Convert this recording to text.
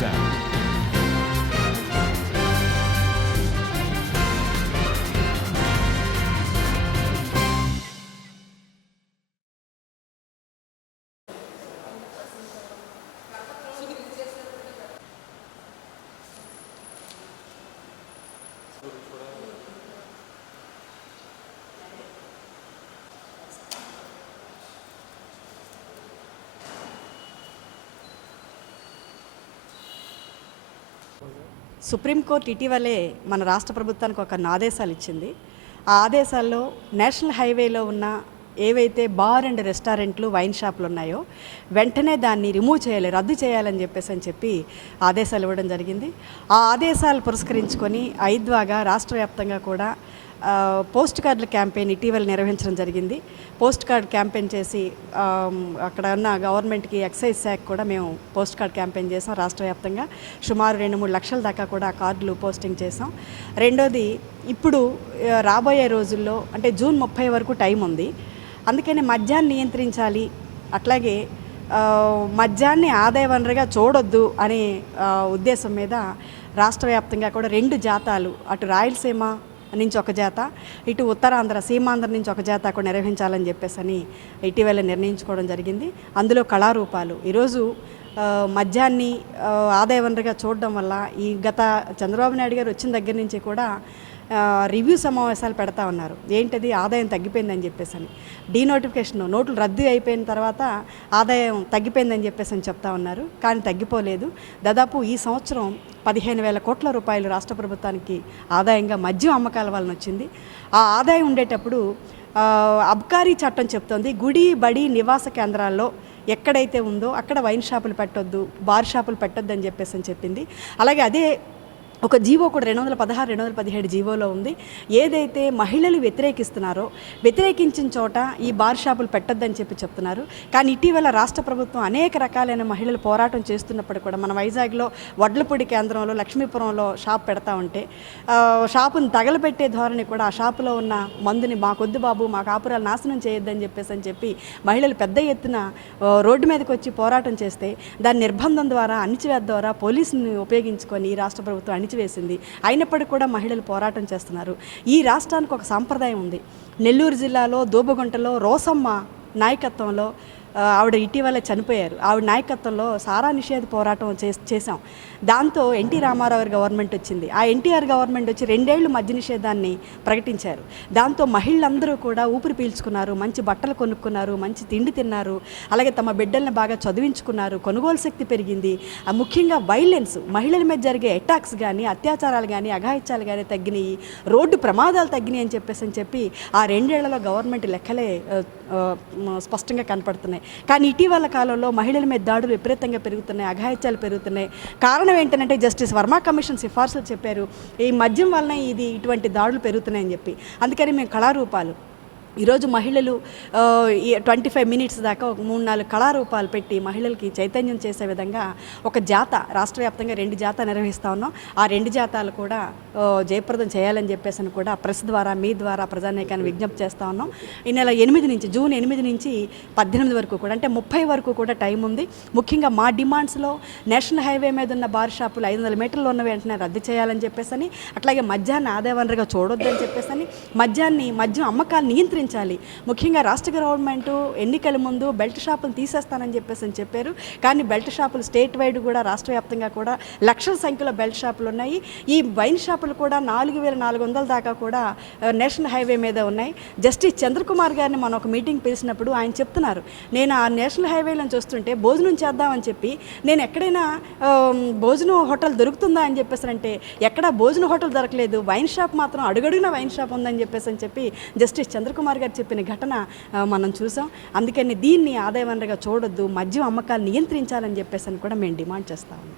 sound. Supreme court ఇటీవలే మన రాష్ట్ర ప్రభుత్వానికి ఒక ఆదేశాలు ఇచ్చింది. ఆ ఆదేశాల్లో నేషనల్ హైవేలో ఉన్న ఏవైతే బార్ అండ్ రెస్టారెంట్లు, వైన్ షాపులు ఉన్నాయో వెంటనే దాన్ని రిమూవ్ చేయాలి, రద్దు చేయాలని చెప్పి ఆదేశాలు ఇవ్వడం జరిగింది. ఆ ఆదేశాలు పురస్కరించుకొని ఐద్వాగా రాష్ట్ర వ్యాప్తంగా కూడా పోస్ట్ కార్డుల క్యాంపెయిన్ ఇటీవల నిర్వహించడం జరిగింది. పోస్ట్ కార్డ్ క్యాంపెయిన్ చేసి అక్కడ ఉన్న గవర్నమెంట్కి ఎక్సైజ్ శాఖ కూడా మేము పోస్ట్ కార్డ్ క్యాంపెయిన్ చేసాం. రాష్ట్ర వ్యాప్తంగా సుమారు 2-3 లక్షల దాకా కూడా కార్డులు పోస్టింగ్ చేసాం. రెండోది, ఇప్పుడు రాబోయే రోజుల్లో అంటే జూన్ 30 వరకు టైం ఉంది. అందుకని మద్యాన్ని నియంత్రించాలి, అట్లాగే మద్యాన్ని ఆదాయ వనరుగా చూడొద్దు అనే ఉద్దేశం మీద రాష్ట్ర వ్యాప్తంగా కూడా 2 జాతాలు, అటు రాయలసీమ నుంచి ఒక జాత, ఇటు ఉత్తరాంధ్ర సీమాంధ్ర నుంచి ఒక జాత కూడా నిర్వహించాలని చెప్పేసి ఇటీవల నిర్ణయించుకోవడం జరిగింది. అందులో కళారూపాలు ఈరోజు మద్యాన్ని ఆదాయ వనరుగా చూడడం వల్ల ఈ గత చంద్రబాబు నాయుడు గారు వచ్చిన దగ్గర నుంచి కూడా రివ్యూ సమావేశాలు పెడతా ఉన్నారు. ఏంటది, ఆదాయం తగ్గిపోయిందని చెప్పేసి డీనోటిఫికేషన్, నోట్లు రద్దు అయిపోయిన తర్వాత ఆదాయం తగ్గిపోయిందని చెప్పేసి చెప్తా ఉన్నారు. కానీ తగ్గిపోలేదు. దాదాపు ఈ సంవత్సరం 15,000 కోట్ల రూపాయలు రాష్ట్ర ప్రభుత్వానికి ఆదాయంగా మద్యం అమ్మకాల వలన వచ్చింది. ఆ ఆదాయం ఉండేటప్పుడు అబ్కారీ చట్టం చెప్తోంది, గుడి బడి నివాస కేంద్రాల్లో ఎక్కడైతే ఉందో అక్కడ వైన్ షాపులు పెట్టొద్దు, బార్ షాపులు పెట్టొద్దు అని చెప్పేసి చెప్పింది. అలాగే అదే ఒక జీవో కూడా 216, 217 జీవోలో ఉంది. ఏదైతే మహిళలు వ్యతిరేకిస్తున్నారో వ్యతిరేకించిన చోట ఈ బార్ షాపులు పెట్టొద్దని చెప్తున్నారు. కానీ ఇటీవల రాష్ట్ర ప్రభుత్వం అనేక రకాలైన మహిళలు పోరాటం చేస్తున్నప్పుడు కూడా మన వైజాగ్లో వడ్లపూడి కేంద్రంలో లక్ష్మీపురంలో షాప్ పెడతా ఉంటే షాపును తగలబెట్టే ధోరణి కూడా, ఆ షాపులో ఉన్న మందుని మాకొద్దు బాబు, మా కాపురాలు నాశనం చేయొద్దని చెప్పి మహిళలు పెద్ద ఎత్తున రోడ్డు మీదకి వచ్చి పోరాటం చేస్తే దాని నిర్బంధం ద్వారా, అణిచివేత ద్వారా పోలీసుని ఉపయోగించుకొని రాష్ట్ర ప్రభుత్వం వేసింది. అయినప్పటికీ కూడా మహిళలు పోరాటం చేస్తున్నారు. ఈ రాష్ట్రానికి ఒక సాంప్రదాయం ఉంది. నెల్లూరు జిల్లాలో దోబగుంటలో రోసమ్మ నాయకత్వంలో ఆవిడ ఇటీవల చనిపోయారు. ఆవిడ నాయకత్వంలో సారా నిషేధ పోరాటం చేశాం. దాంతో ఎన్టీ రామారావు గారి గవర్నమెంట్ వచ్చింది. ఆ ఎన్టీఆర్ గవర్నమెంట్ వచ్చి 2 ఏళ్ళు మద్య నిషేధాన్ని ప్రకటించారు. దాంతో మహిళలందరూ కూడా ఊపిరి పీల్చుకున్నారు, మంచి బట్టలు కొనుక్కున్నారు, మంచి తిండి తిన్నారు, అలాగే తమ బిడ్డల్ని బాగా చదివించుకున్నారు, కొనుగోలు శక్తి పెరిగింది. ముఖ్యంగా వైలెన్స్, మహిళల మీద జరిగే అటాక్స్ కానీ, అత్యాచారాలు కానీ, అఘాయిత్యాలు కానీ తగ్గినాయి, రోడ్డు ప్రమాదాలు తగ్గినాయి అని చెప్పి ఆ 2 ఏళ్లలో గవర్నమెంట్ లెక్కలే స్పష్టంగా కనపడుతున్నాయి. కానీ ఇటీవల కాలంలో మహిళల మీద దాడులు విపరీతంగా పెరుగుతున్నాయి, అఘాయిత్యాలు పెరుగుతున్నాయి. కారణం ఏంటంటే జస్టిస్ వర్మ కమిషన్ సిఫార్సులు చెప్పారు, ఈ మద్యం వలన ఇటువంటి దాడులు పెరుగుతున్నాయని చెప్పి. అందుకని మేము కళారూపాలు ఈరోజు మహిళలు 25 మినిట్స్ దాకా ఒక 3-4 కళారూపాలు పెట్టి మహిళలకి చైతన్యం చేసే విధంగా ఒక జాత, రాష్ట్ర వ్యాప్తంగా 2 జాత నిర్వహిస్తూ ఉన్నాం. ఆ 2 జాతాలు కూడా జయప్రదం చేయాలని చెప్పేసి కూడా ప్రెస్ ద్వారా, మీ ద్వారా ప్రజానీకాన్ని విజ్ఞప్తి చేస్తూ ఉన్నాం. ఈ నెల 8 నుంచి, జూన్ 8 నుంచి 18 వరకు కూడా, అంటే 30 వరకు కూడా టైం ఉంది. ముఖ్యంగా మా డిమాండ్స్లో నేషనల్ హైవే మీద ఉన్న బార్ షాపులు 500 మీటర్లు ఉన్న వెంటనే రద్దు చేయాలని చెప్పేసి, అట్లాగే మద్యాన్ని ఆదాయ వనరుగా చూడొద్దని చెప్పేసి, మద్యం అమ్మకాలు నియంత్రించాలి. ముఖ్యంగా రాష్ట్ర గవర్నమెంట్ ఎన్నికల ముందు బెల్ట్ షాపులు తీసేస్తానని చెప్పారు. కానీ బెల్ట్ షాపులు స్టేట్ వైడ్ కూడా, రాష్ట్ర వ్యాప్తంగా కూడా లక్షల సంఖ్యలో బెల్ట్ షాపులు ఉన్నాయి. ఈ వైన్ షాపులు కూడా 4,400 దాకా కూడా నేషనల్ హైవే మీద ఉన్నాయి. జస్టిస్ చంద్రకుమార్ గారిని మనం ఒక మీటింగ్ పిలిచినప్పుడు ఆయన చెప్తున్నారు, నేను ఆ నేషనల్ హైవేలో చూస్తుంటే భోజనం చేద్దామని చెప్పి నేను ఎక్కడైనా భోజనం హోటల్ దొరుకుతుందా అని అంటే ఎక్కడా భోజన హోటల్ దొరకలేదు, వైన్ షాప్ మాత్రం అడుగడుగున వైన్ షాప్ ఉందని చెప్పి జస్టిస్ చంద్రకుమార్ గారు చెప్పిన ఘటన మనం చూసాం. అందుకని దీన్ని ఆదాయ వనరుగా చూడొద్దు, మద్యం అమ్మకాలు నియంత్రించాలని చెప్పేసి కూడా మేము డిమాండ్ చేస్తాము.